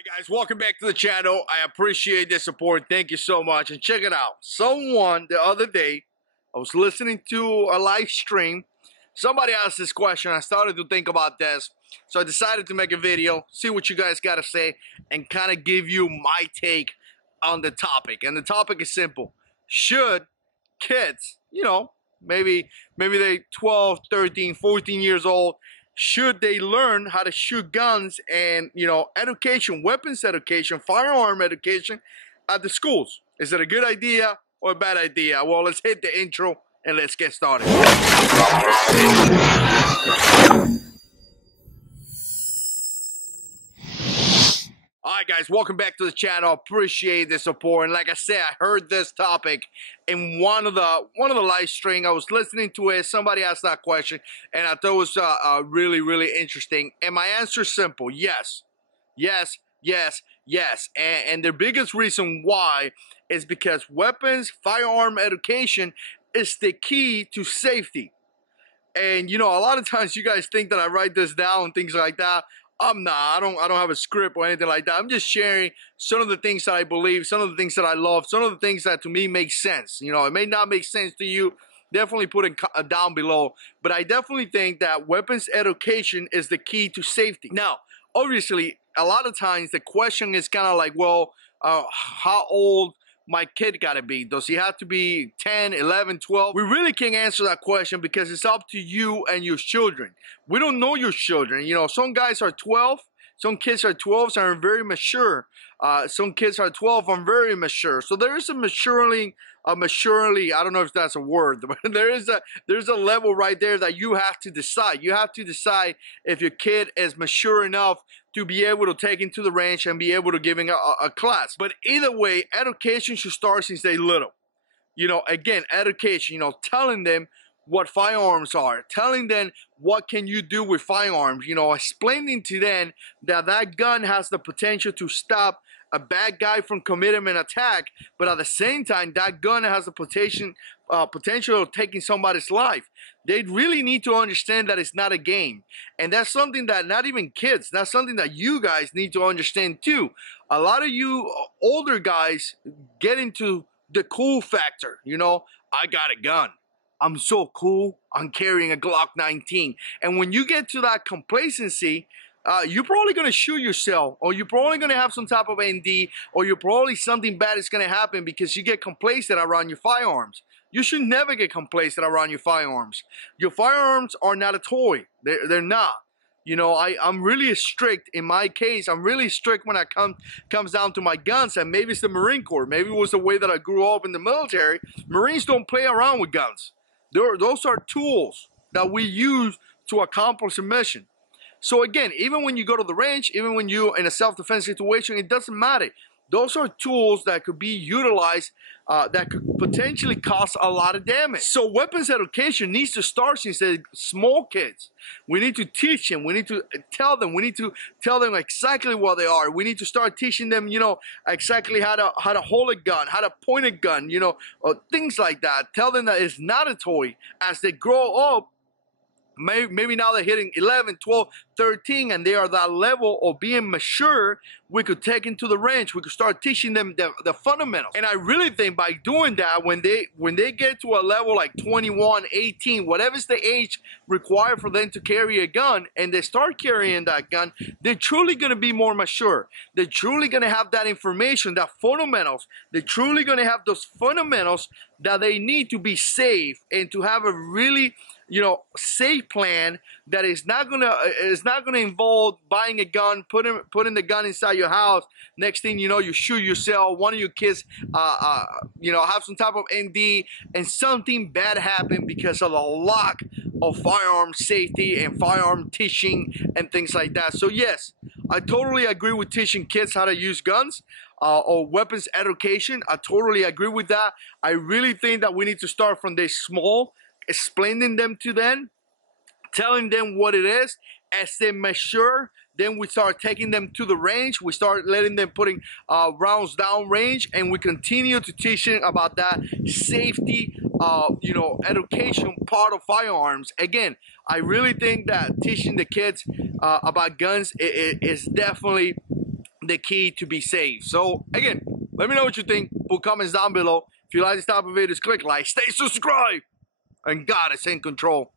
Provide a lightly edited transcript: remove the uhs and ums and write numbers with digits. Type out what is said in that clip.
Hi guys, welcome back to the channel. I appreciate the support. Thank you so much. And check it out. Someone the other day, I was listening to a live stream. Somebody asked this question. I started to think about this. So I decided to make a video, see what you guys got to say, and kind of give you my take on the topic. And the topic is simple. Should kids, maybe they 12, 13, 14 years old, should they learn how to shoot guns and, education, weapons education, firearm education at the schools? Is it a good idea or a bad idea? Well, let's hit the intro and let's get started. Alright guys, welcome back to the channel. Appreciate the support. And like I said, I heard this topic in one of the live stream. I was listening to it. Somebody asked that question, and I thought it was really interesting. And my answer is simple: yes, yes, yes, yes. And the biggest reason why is because weapons, firearm education is the key to safety. And a lot of times you guys think that I write this down and things like that. I'm not. I don't have a script or anything like that. I'm just sharing some of the things that I believe, some of the things that I love, some of the things that to me make sense. It may not make sense to you. Definitely put it down below. But I definitely think that weapons education is the key to safety. Now, obviously, a lot of times the question is kind of like, well, how old my kid gotta be? Does he have to be 10, 11, 12? We really can't answer that question because it's up to you and your children. We don't know your children. Some guys are 12, some kids are 12 and are very mature. Some kids are 12 and very mature. So there is a maturely, I don't know if that's a word, but there's a level right there that you have to decide. You have to decide if your kid is mature enough to be able to take into the range and be able to give a class. But either way, education should start since they're little. Again, education, telling them what firearms are, telling them what can you do with firearms, explaining to them that that gun has the potential to stop a bad guy from committing an attack, but at the same time, that gun has the potential of taking somebody's life. They really need to understand that it's not a game. And that's something that not even kids, that's something that you guys need to understand too. A lot of you older guys get into the cool factor. I got a gun. I'm so cool. I'm carrying a Glock 19. And when you get to that complacency, you're probably going to shoot yourself, or you're probably going to have some type of ND, or you're probably something bad is going to happen because you get complacent around your firearms. You should never get complacent around your firearms. Your firearms are not a toy. They're not. I'm really strict in my case. I'm really strict when it comes down to my guns, and maybe it's the Marine Corps. Maybe it was the way that I grew up in the military. Marines don't play around with guns. Those are tools that we use to accomplish a mission. So again, even when you go to the range, even when you're in a self-defense situation, it doesn't matter. Those are tools that could be utilized that could potentially cause a lot of damage. So weapons education needs to start since they're small kids. We need to teach them. We need to tell them. We need to tell them exactly what they are. We need to start teaching them, exactly how to hold a gun, how to point a gun, things like that. Tell them that it's not a toy. As they grow up, maybe now they're hitting 11, 12, 13, and they are that level of being mature. We could take into the range. We could start teaching them the fundamentals. And I really think by doing that, when they get to a level like 21, 18, whatever's the age required for them to carry a gun, and they start carrying that gun, they're truly going to be more mature. They're truly going to have that information, that fundamentals. They're truly going to have those fundamentals that they need to be safe and to have a really safe plan that is not gonna involve buying a gun, putting the gun inside your house. Next thing you know, you shoot yourself. One of your kids, have some type of ND, and something bad happen because of the lack of firearm safety and firearm teaching and things like that. So yes, I totally agree with teaching kids how to use guns. Or weapons education. I totally agree with that. I really think that we need to start from this small, explaining them to them, telling them what it is. As they mature, then we start taking them to the range. We start letting them putting rounds down range, and we continue to teach them about that safety, education part of firearms. Again, I really think that teaching the kids about guns is definitely the key to be safe. So again, let me know what you think. Put comments down below. If you like this type of videos, click like, stay subscribed, and God is in control.